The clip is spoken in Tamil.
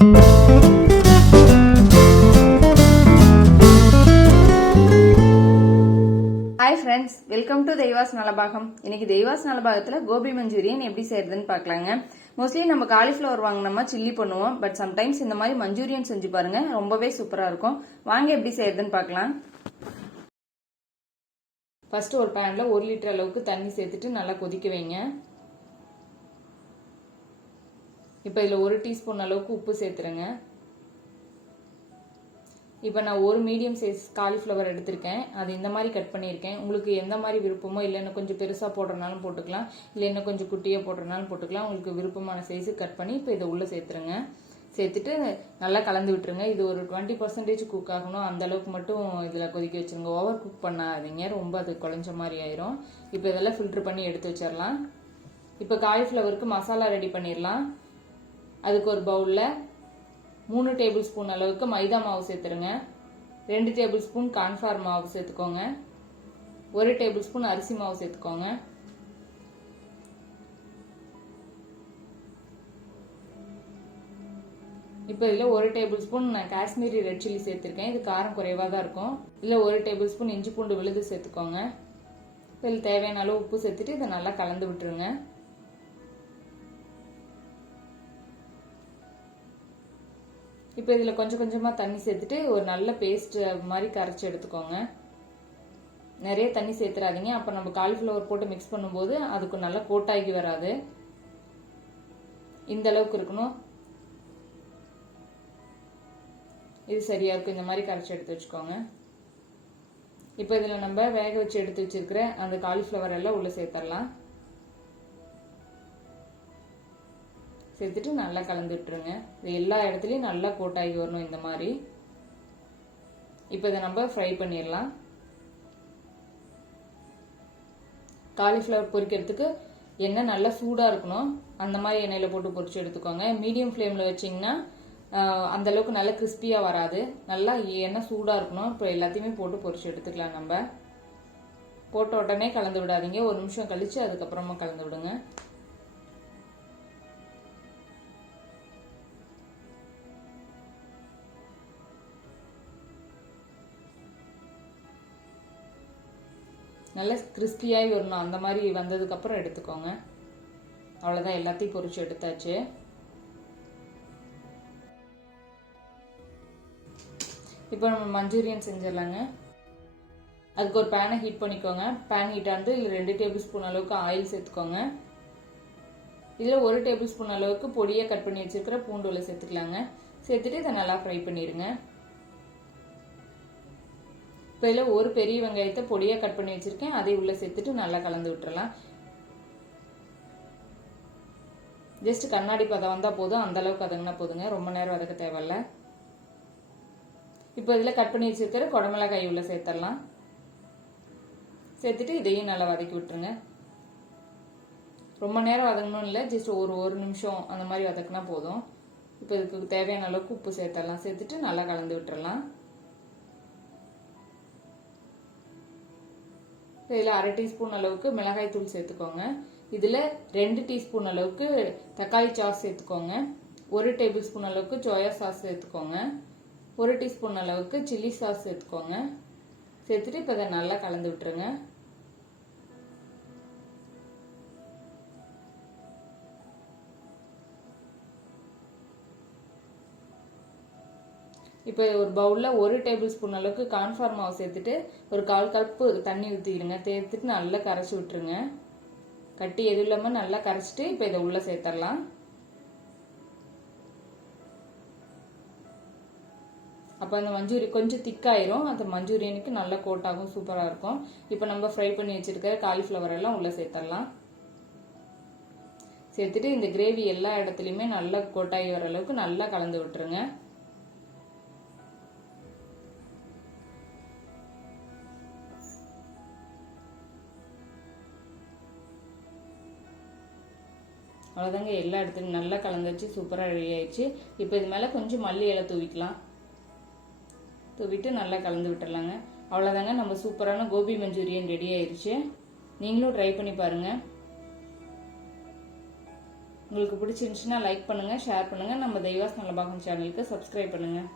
Hi friends, welcome to தெய்வாஸ் Nalabagam. இன்னைக்கு தெய்வாஸ் நலபாகத்துல கோபி மஞ்சூரியன் எப்படி செய்யறதுன்னு பார்க்கலாங்க. மோஸ்ட்லி நம்ம காலிஃப்ளவர் வாங்கினோமா சில்லி பண்ணுவோம், பட் சம்டைம்ஸ் இந்த மாதிரி மஞ்சூரியன் செஞ்சு பாருங்க, ரொம்பவே சூப்பரா இருக்கும். வாங்க எப்படி செய்யறதுன்னு பார்க்கலாம். ஃபர்ஸ்ட் ஒரு பேன்ல 1 லிட்டர் அளவுக்கு தண்ணி சேர்த்துட்டு நல்லா கொதிக்க வைங்க. இப்போ இதுல 1 டீஸ்பூன் அளவுக்கு உப்பு சேர்த்துருங்க. இப்போ நான் ஒரு மீடியம் சைஸ் காலிஃப்ளவர் எடுத்திருக்கேன், அது இந்த மாதிரி கட் பண்ணியிருக்கேன். உங்களுக்கு எந்த மாதிரி விருப்பமோ, இல்லை இன்னும் கொஞ்சம் பெருசாக போடுறனாலும் போட்டுக்கலாம், இல்லை இன்னும் கொஞ்சம் குட்டியாக போடுறனாலும் போட்டுக்கலாம். உங்களுக்கு விருப்பமான சைஸு கட் பண்ணி இப்போ இதை உள்ளே சேர்த்துருங்க. சேர்த்துட்டு நல்லா கலந்து விட்டுருங்க. இது ஒரு 20% குக் ஆகணும், அந்த அளவுக்கு மட்டும் இதில் கொதிக்க வச்சுருங்க. ஓவர் குக் பண்ணாதீங்க, ரொம்ப அது குழஞ்ச மாதிரி ஆயிரும். இப்போ இதெல்லாம் ஃபில்ட்ரு பண்ணி எடுத்து வச்சிடலாம். இப்போ காலிஃப்ளவருக்கு மசாலா ரெடி பண்ணிடலாம். அதுக்கு ஒரு பவுலில் 3 டேபிள் ஸ்பூன் அளவுக்கு மைதா மாவு சேர்த்துருங்க. 2 டேபிள் ஸ்பூன் கார்ன்ஃப்ளவர் மாவு சேர்த்துக்கோங்க. 1 டேபிள் ஸ்பூன் அரிசி மாவு சேர்த்துக்கோங்க. இப்போ இதில் 1 டேபிள் ஸ்பூன் நான் காஷ்மீரி ரெட் சில்லி சேர்த்துருக்கேன், இது காரம் குறைவாக தான் இருக்கும். இதில் 1 டேபிள் ஸ்பூன் இஞ்சி பூண்டு விழுது சேர்த்துக்கோங்க. இதில் தேவையான அளவு உப்பு சேர்த்துட்டு இதை நல்லா கலந்து விட்டுருங்க. இப்போ இதில் கொஞ்சம் கொஞ்சமாக தண்ணி சேர்த்துட்டு ஒரு நல்ல பேஸ்ட் மாதிரி கரைச்சி எடுத்துக்கோங்க. நிறைய தண்ணி சேர்த்துறாதீங்க, அப்போ நம்ம காலிஃப்ளவர் போட்டு மிக்ஸ் பண்ணும்போது அதுக்கு நல்லா கோட்டாகி வராது. இந்த அளவுக்கு இருக்கணும், இது சரியா இருக்கும். இந்த மாதிரி கரைச்சி எடுத்து வச்சுக்கோங்க. இப்போ இதில் நம்ம வேக வச்சு எடுத்து வச்சிருக்கிற அந்த காலிஃப்ளவர் எல்லாம் உள்ள சேர்த்துடலாம். சேர்த்துட்டு நல்லா கலந்து விட்டுருங்க. இது எல்லா இடத்துலையும் நல்லா கோட்டாகி வரணும் இந்த மாதிரி. இப்போ இதை நம்ம ஃப்ரை பண்ணிடலாம். காலிஃப்ளவர் பொரிக்கிறதுக்கு எண்ணெய் நல்லா சூடாக இருக்கணும், அந்த மாதிரி எண்ணெயில் போட்டு பொரிச்சு எடுத்துக்கோங்க. மீடியம் ஃப்ளேமில் வச்சிங்கன்னா அந்த அளவுக்கு நல்லா கிறிஸ்பியாக வராது. நல்லா எண்ணெய் சூடாக இருக்கணும். இப்போ எல்லாத்தையுமே போட்டு பொரிச்சு எடுத்துக்கலாம். நம்ம போட்ட உடனே கலந்து விடாதீங்க, ஒரு நிமிஷம் கழிச்சு அதுக்கப்புறமா கலந்து விடுங்க. நல்லா கிறிஸ்பியாகி வரணும், அந்த மாதிரி வந்ததுக்கப்புறம் எடுத்துக்கோங்க. அவ்வளோதான், எல்லாத்தையும் பொரிச்சு எடுத்தாச்சு. இப்போ நம்ம மஞ்சூரியன் செஞ்சிடலாங்க. அதுக்கு ஒரு பேனை ஹீட் பண்ணிக்கோங்க. பேன் ஹீட் ஆனது இதில் 2 டேபிள் ஸ்பூன் அளவுக்கு ஆயில் சேர்த்துக்கோங்க. இதில் 1 டேபிள் ஸ்பூன் அளவுக்கு பொடியாக கட் பண்ணி வச்சிருக்கிற பூண்டு உள்ள சேர்த்துக்கலாங்க. சேர்த்துட்டு இதை நல்லா ஃப்ரை பண்ணிடுங்க. இப்போ இதில் ஒரு பெரிய வெங்காயத்தை பொடியாக கட் பண்ணி வச்சிருக்கேன், அதை உள்ள சேர்த்துட்டு நல்லா கலந்து விட்டுறலாம். ஜஸ்ட் கண்ணாடி பதம் வந்தால் போதும், அந்த அளவுக்கு வதங்கினா போதுங்க, ரொம்ப நேரம் வதக்க தேவையில்ல. இப்போ இதில் கட் பண்ணி வச்சிருக்கிற குடமிளகாய் உள்ள சேர்த்துடலாம். சேர்த்துட்டு இதையும் நல்லா வதக்கி விட்டுருங்க. ரொம்ப நேரம் வதங்கணும் இல்லை, ஜஸ்ட் ஒரு நிமிஷம் அந்த மாதிரி வதக்குனா போதும். இப்போ இதுக்கு தேவையான அளவுக்கு உப்பு சேர்த்துடலாம். சேர்த்துட்டு நல்லா கலந்து விட்டுறலாம். இதில் 1/2 டீஸ்பூன் அளவுக்கு மிளகாய் தூள் சேர்த்துக்கோங்க. இதில் 2 டீஸ்பூன் அளவுக்கு தக்காளி சாஸ் சேர்த்துக்கோங்க. 1 டேபிள் ஸ்பூன் அளவுக்கு சோயா சாஸ் சேர்த்துக்கோங்க. 1 டீஸ்பூன் அளவுக்கு சில்லி சாஸ் சேர்த்துக்கோங்க. சேர்த்துட்டு இப்போ இதை நல்லா கலந்து விட்டுருங்க. இப்போ ஒரு பவுலில் 1 டேபிள் ஸ்பூன் அளவுக்கு கார்ன்ஃப்ளவர் மாவு சேர்த்துட்டு ஒரு 1/4 கப்பு தண்ணி ஊற்றிக்கிடுங்க. சேர்த்துட்டு நல்லா கரைச்சி விட்டுருங்க. கட்டி எதுவும் இல்லாமல் நல்லா கரைச்சிட்டு இப்போ இதை உள்ளே சேர்த்துடலாம். அப்போ அந்த மஞ்சூரியன் கொஞ்சம் திக்காயிரும், அந்த மஞ்சூரியனுக்கு நல்லா கோட்டாகும், சூப்பராக இருக்கும். இப்போ நம்ம ஃப்ரை பண்ணி வச்சிருக்கிற காலிஃப்ளவர் எல்லாம் உள்ளே சேர்த்துடலாம். சேர்த்துட்டு இந்த கிரேவி எல்லா இடத்துலையுமே நல்லா கோட்டாகி வர அளவுக்கு நல்லா கலந்து விட்டுருங்க. அவ்வளோதாங்க, எல்லா இடத்துலையும் நல்லா கலந்து வச்சு சூப்பராக ரெடி ஆயிடுச்சு. இப்போ இது மேலே கொஞ்சம் மல்லி இலை தூவிக்கலாம். தூவிட்டு நல்லா கலந்து விட்டுடலாங்க. அவ்வளோதாங்க, நம்ம சூப்பரான கோபி மஞ்சூரியன் ரெடி ஆயிடுச்சு. நீங்களும் ட்ரை பண்ணி பாருங்கள். உங்களுக்கு பிடிச்சிருந்துச்சுன்னா லைக் பண்ணுங்கள், ஷேர் பண்ணுங்கள். நம்ம தெய்வாஸ் நலபாகம் சேனலுக்கு சப்ஸ்கிரைப் பண்ணுங்கள்.